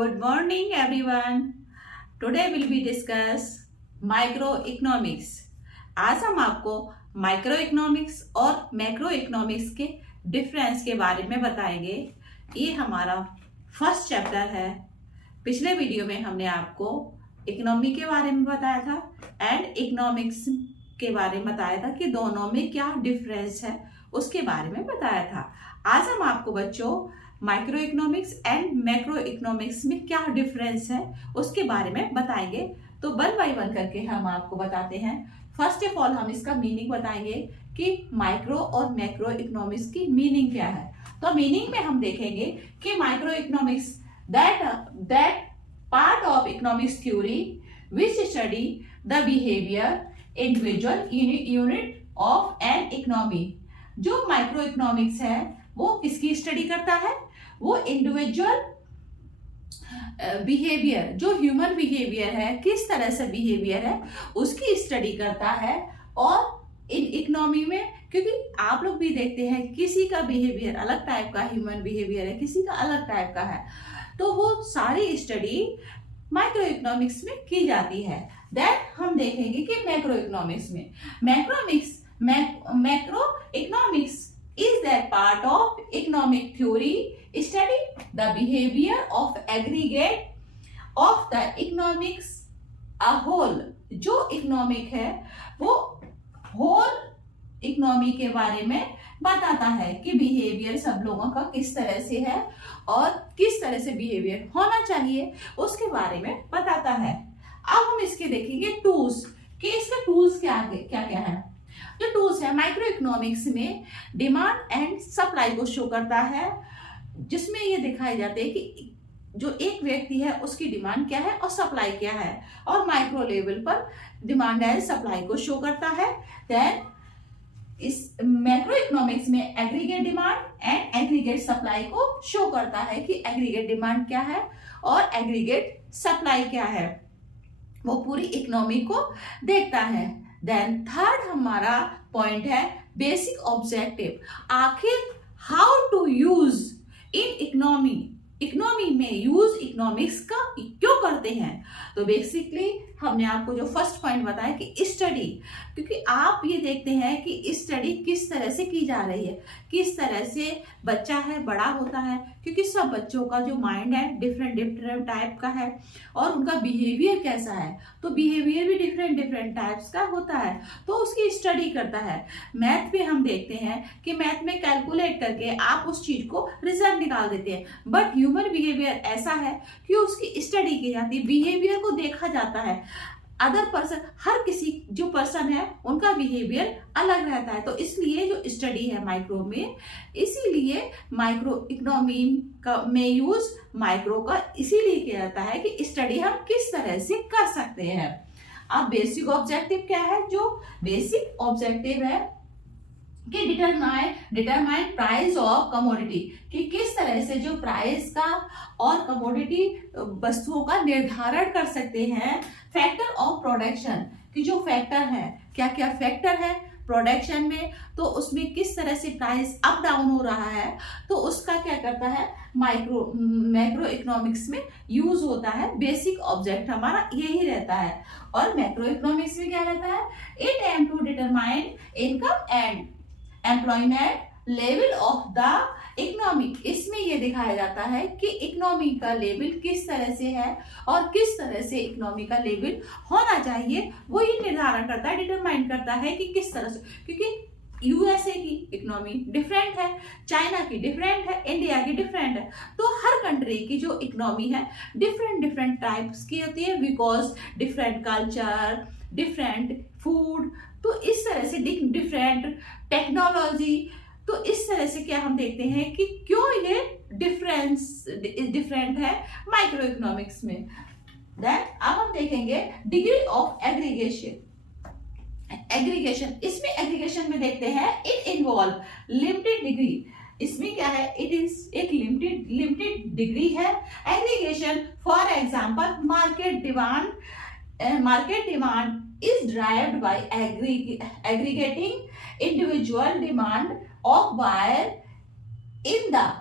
Good morning, everyone. Today will be discuss microeconomics. आज हम आपको माइक्रो इकोनॉमिक्स और मैक्रो इकोनॉमिक्स के डिफरेंस के बारे में बताएंगे। ये हमारा फर्स्ट चैप्टर है। पिछले वीडियो में हमने आपको इकोनॉमी के बारे में बताया था एंड इकोनॉमिक्स के बारे में बताया था कि दोनों में क्या डिफरेंस है, उसके बारे में बताया था। आज हम आपको बच्चों micro economics and macro economics में क्या डिफरेंस है उसके बारे में बताएंगे। तो वन बाय वन करके हम आपको बताते हैं। फर्स्ट ऑफ ऑल हम इसका मीनिंग बताएंगे कि माइक्रो और मैक्रो इकोनॉमिक्स की मीनिंग क्या है। तो मीनिंग में हम देखेंगे कि micro economics that part of economics theory which study the behaviour individual unit of an economy. जो माइक्रो इकोनॉमिक्स है वो किसकी स्टडी करता है? वो इंडिविजुअल बिहेवियर, जो ह्यूमन बिहेवियर है, किस तरह से बिहेवियर है उसकी स्टडी करता है। और इन इकोनॉमी में, क्योंकि आप लोग भी देखते हैं किसी का बिहेवियर अलग टाइप का ह्यूमन बिहेवियर है, किसी का अलग टाइप का है, तो वो सारी स्टडी माइक्रो इकोनॉमिक्स में की जाती है। देन हम देखेंगे कि मैक्रो इकोनॉमिक्स में macro economics is that part of economic theory study the behavior of aggregate of the economics a whole। जो इकोनॉमिक है वो होल इकोनॉमी के बारे में बताता है कि बिहेवियर सब लोगों का किस तरह से है और किस तरह से बिहेवियर होना चाहिए उसके बारे में बताता है। अब हम इसके देखेंगे टूल्स कि इसके टूल्स क्या क्या है। जो टूल्स है माइक्रो इकोनॉमिक्स में डिमांड एंड सप्लाई को शो करता है, जिसमें ये दिखाए जाते हैं कि जो एक व्यक्ति है उसकी डिमांड क्या है और सप्लाई क्या है, और माइक्रो लेवल पर डिमांड एंड सप्लाई को शो करता है। देन इस मैक्रो इकोनॉमिक्स में aggregate demand and aggregate supply को शो करता है कि एग्रीगेट डिमांड क्या है और एग्रीगेट सप्लाई क्या है, वो पूरी इकोनॉमी को देखता है। देन थर्ड हमारा पॉइंट है बेसिक ऑब्जेक्टिव। आखिर how to use in economy में यूज इकोनॉमिक्स का क्यों करते हैं। तो बेसिकली हमने आपको जो फर्स्ट पॉइंट बताया कि स्टडी, क्योंकि आप ये देखते हैं कि स्टडी किस तरह से की जा रही है, किस तरह से बच्चा है बड़ा होता है, क्योंकि सब बच्चों का जो माइंड है डिफरेंट टाइप का है और उनका बिहेवियर कैसा है, तो बिहेवियर भी डिफरेंट टाइप्स का होता है, तो उसकी स्टडी करता है। मैथ में हम देखते हैं कि मैथ में कैलकुलेट करके आप उस चीज को रिजल्ट निकाल देते हैं, बट ह्यूमन बिहेवियर ऐसा है कि उसकी स्टडी की जाती है, बिहेवियर को देखा जाता है। अदर पर्सन, हर किसी जो पर्सन है उनका बिहेवियर अलग रहता है, तो इसलिए जो स्टडी है माइक्रो में, इसीलिए माइक्रो इकोनॉमी का में यूज माइक्रो का इसीलिए किया जाता है कि स्टडी हम किस तरह से कर सकते हैं। अब बेसिक ऑब्जेक्टिव क्या है? जो बेसिक ऑब्जेक्टिव है कि डिटरमाइन प्राइस ऑफ कमोडिटी, कि किस तरह से जो प्राइस का और कमोडिटी वस्तुओं का निर्धारण कर सकते हैं। फैक्टर ऑफ प्रोडक्शन, कि जो फैक्टर है, क्या क्या फैक्टर है प्रोडक्शन में, तो उसमें किस तरह से प्राइस अप डाउन हो रहा है, तो उसका क्या करता है मैक्रो इकोनॉमिक्स में यूज होता है। बेसिक ऑब्जेक्ट हमारा यही रहता है। और मैक्रो इकोनॉमिक्स में क्या रहता है? It aim to determine income and employment level of the economy. इसमें यह दिखाया जाता है कि इकोनॉमी का लेवल किस तरह से है और किस तरह से इकोनॉमी का लेवल होना चाहिए, वो ये निर्धारण करता है, डिटरमाइन करता है कि किस तरह से। क्योंकि यूएसए की इकोनॉमी डिफरेंट है, चाइना की डिफरेंट है, इंडिया की डिफरेंट है, तो हर कंट्री की जो इकोनॉमी है डिफरेंट टाइप्स की होती है, because different culture, different food, तो इस तरह से डिफरेंट टेक्नोलॉजी, तो इस तरह से क्या हम देखते हैं कि क्यों ये डिफरेंट है माइक्रो इकोनॉमिक्स में। देन अब हम देखेंगे डिग्री ऑफ एग्रीगेशन। इसमें एग्रीगेशन में देखते हैं इट इन्वॉल्व लिमिटेड डिग्री। इसमें क्या है? इट इज एक लिमिटेड डिग्री है aggregation. For example market demand is derived by aggregating individual demand of buyer in the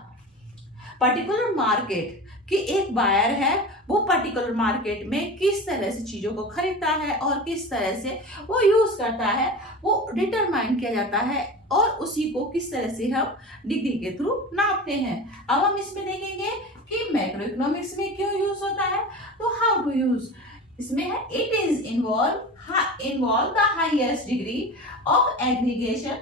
particular market, कि एक बायर है वो पर्टिकुलर मार्केट में किस तरह से चीजों को खरीदता है और किस तरह से वो यूज करता है, वो डिटरमाइन किया जाता है और उसी को किस तरह से हम डिग्री के थ्रू नापते हैं। अब हम इसमें देखेंगे कि मैक्रो इकोनॉमिक्स में क्यों यूज होता है, तो हाउ टू यूज। इसमें है it is involve the highest degree of aggregation.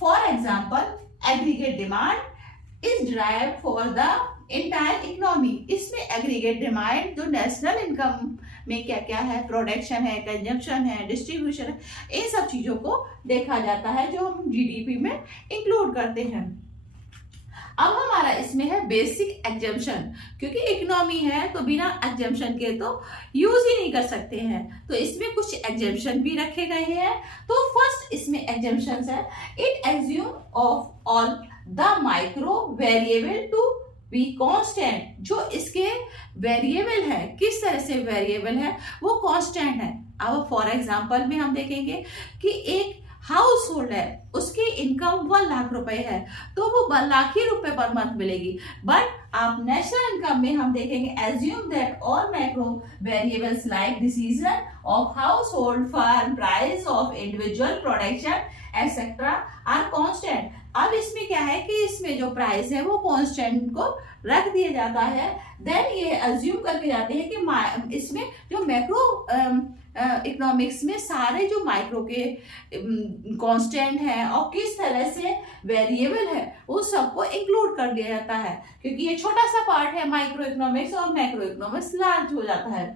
For example, aggregate demand is derived for the entire economy. इसमें एग्रीगेट डिमांड जो नेशनल इनकम में क्या क्या है, प्रोडक्शन है, कंजम्पशन है, डिस्ट्रीब्यूशन है, इन सब चीजों को देखा जाता है जो हम जीडीपी में इंक्लूड करते हैं। अब हमारा इसमें है बेसिक एग्जम्पशन, क्योंकि इकोनॉमी है तो बिना एग्जम्पशन के तो यूज ही नहीं कर सकते हैं, तो इसमें कुछ एग्जम्पशन भी रखे गए हैं। तो फर्स्ट इसमें एग्जम्पशन है, it assume of all the micro variable to be constant. जो इसके वेरिएबल है, किस तरह से वेरिएबल है, वो कांस्टेंट है। अब फॉर एग्जांपल में हम देखेंगे कि एक हाउस होल्ड है, उसकी इनकम 1 लाख रुपए है, तो वो 1 लाख ही रुपए पर मंथ मिलेगी। बट आप नेशनल इनकम में हम देखेंगे, assume that all macro variables like decision of household, firm, price of individual production etcetera are constant. अब इसमें क्या है कि इसमें जो प्राइस है वो कांस्टेंट को रख दिया जाता है। देन ये अज्यूम करके जाते हैं कि इसमें जो मैक्रो इकोनॉमिक्स में सारे जो माइक्रो के कांस्टेंट है और किस तरह से वेरिएबल है वो सबको इंक्लूड कर दिया जाता है, क्योंकि ये छोटा सा पार्ट है माइक्रो इकोनॉमिक्स और मैक्रो इकोनॉमिक्स लार्ज हो जाता है।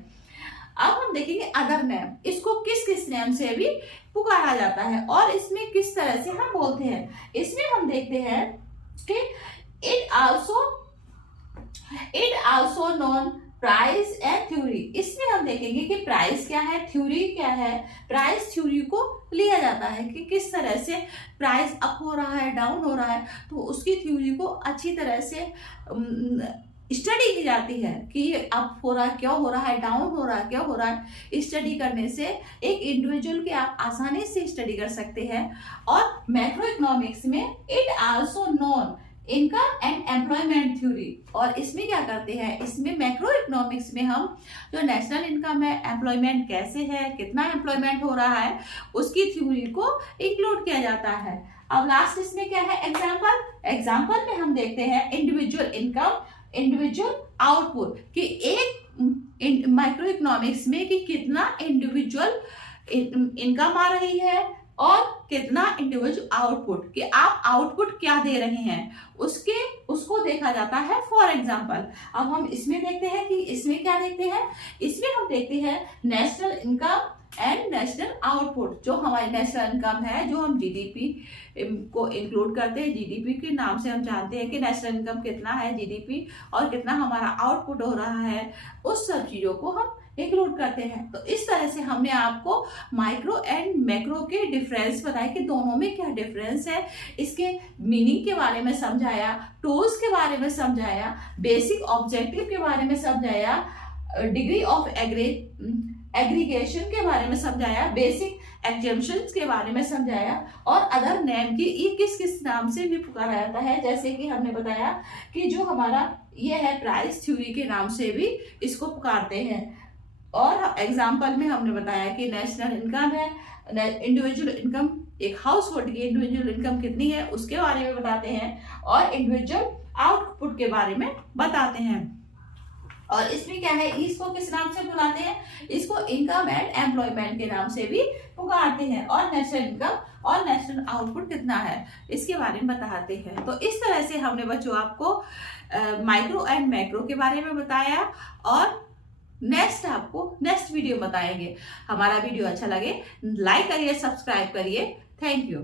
अब हम देखेंगे अदर नेम, इसको किस किस नेम से भी पुकारा जाता है और इसमें किस तरह से हम बोलते हैं। इसमें हम देखते हैं कि it also known price and theory. इसमें हम देखेंगे कि प्राइस क्या है, थ्योरी क्या है। प्राइस थ्योरी को लिया जाता है कि किस तरह से प्राइस अप हो रहा है, डाउन हो रहा है, तो उसकी थ्योरी को अच्छी तरह से स्टडी की जाती है कि ये अप हो रहा है, क्यों हो रहा है, डाउन हो रहा है, क्यों हो रहा है। स्टडी करने से एक इंडिविजुअल के आप आसानी से स्टडी कर सकते हैं। और मैक्रो इकोनॉमिक्स में it also known income and employment theory. और इसमें क्या करते हैं, इसमें मैक्रो इकोनॉमिक्स में हम जो नेशनल इनकम है, एम्प्लॉयमेंट कैसे है, कितना एम्प्लॉयमेंट हो रहा है, उसकी थ्योरी को इंक्लूड किया जाता है। अब लास्ट इसमें क्या है, एग्जाम्पल में हम देखते हैं इंडिविजुअल इनकम, इंडिविजुअल आउटपुट, कि एक माइक्रो इकोनॉमिक्स में कि कितना इंडिविजुअल इनकम आ रही है और कितना इंडिविजुअल आउटपुट, कि आप आउटपुट क्या दे रहे हैं उसको देखा जाता है। फॉर एग्जांपल अब हम इसमें देखते हैं कि इसमें क्या देखते हैं, इसमें हम देखते हैं national income and national output. जो हमारी नेशनल इनकम है, जो हम जीडीपी को इंक्लूड करते हैं, जीडीपी के नाम से हम जानते हैं कि नेशनल इनकम कितना है, जीडीपी और कितना हमारा आउटपुट हो रहा है, उस सब चीजों को हम इंक्लूड करते हैं। तो इस तरह से हमने आपको माइक्रो एंड मैक्रो के डिफरेंस बताए कि दोनों में क्या डिफरेंस है, इसके मीनिंग के बारे में समझाया, टूल्स के बारे में समझाया, बेसिक ऑब्जेक्टिव के बारे में समझाया, डिग्री ऑफ एग्रीगेशन के बारे में समझाया, बेसिक एग्जम्पशंस के बारे में समझाया और अदर नेम की ये किस किस नाम से भी पुकारा जाता है। जैसे कि हमने बताया कि जो हमारा ये है प्राइस थ्योरी के नाम से भी इसको पुकारते हैं। और एग्जाम्पल में हमने बताया कि नेशनल इनकम है, इंडिविजुअल इनकम, एक हाउस होल्ड की इंडिविजुअल इनकम कितनी है उसके बारे में बताते हैं और इंडिविजुअल आउटपुट के बारे में बताते हैं। और इसमें क्या है, इसको किस नाम से बुलाते हैं, इसको इनकम एंड एम्प्लॉयमेंट के नाम से भी पुकारते हैं। और नेशनल इनकम और नेशनल आउटपुट कितना है इसके बारे में बताते हैं। तो इस तरह से हमने बच्चों आपको माइक्रो एंड मैक्रो के बारे में बताया और नेक्स्ट वीडियो बताएंगे। हमारा वीडियो अच्छा लगे लाइक करिए, सब्सक्राइब करिए। Thank you.